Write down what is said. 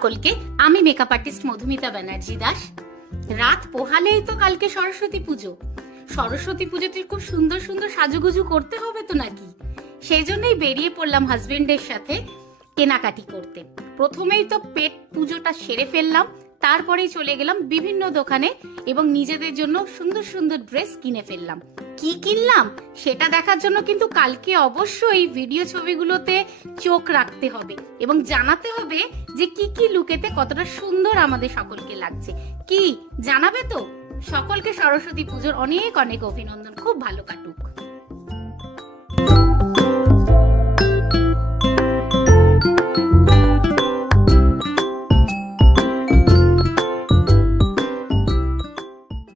সকলকে। আমি makeup artist Madhumita Banerjee Das. রাত পোহালেই তো কালকে সরস্বতী পুজো। সরস্বতী পুজোতে খুব সুন্দর সুন্দর সাজুগুজু করতে হবে তো নাকি, সেই জন্যই বেরিয়ে পড়লাম হাজবেন্ডের সাথে কেনাকাটি করতে। প্রথমেই তো পেট পুজোটা সেরে ফেললাম, তারপরেই চলে গেলাম বিভিন্ন দোকানে এবং নিজেদের জন্য সুন্দর সুন্দর ড্রেস কিনে ফেললাম। কি কিনলাম সেটা দেখার জন্য কিন্তু কালকে অবশ্যই ভিডিও ছবিগুলোতে চোখ রাখতে হবে এবং জানাতে হবে যে কি কি লুকেতে কতটা সুন্দর আমাদের সকলকে লাগছে। কি জানাবে তো? সকলকে সরস্বতী পুজোর অনেক অনেক অভিনন্দন। খুব ভালো কাটুক।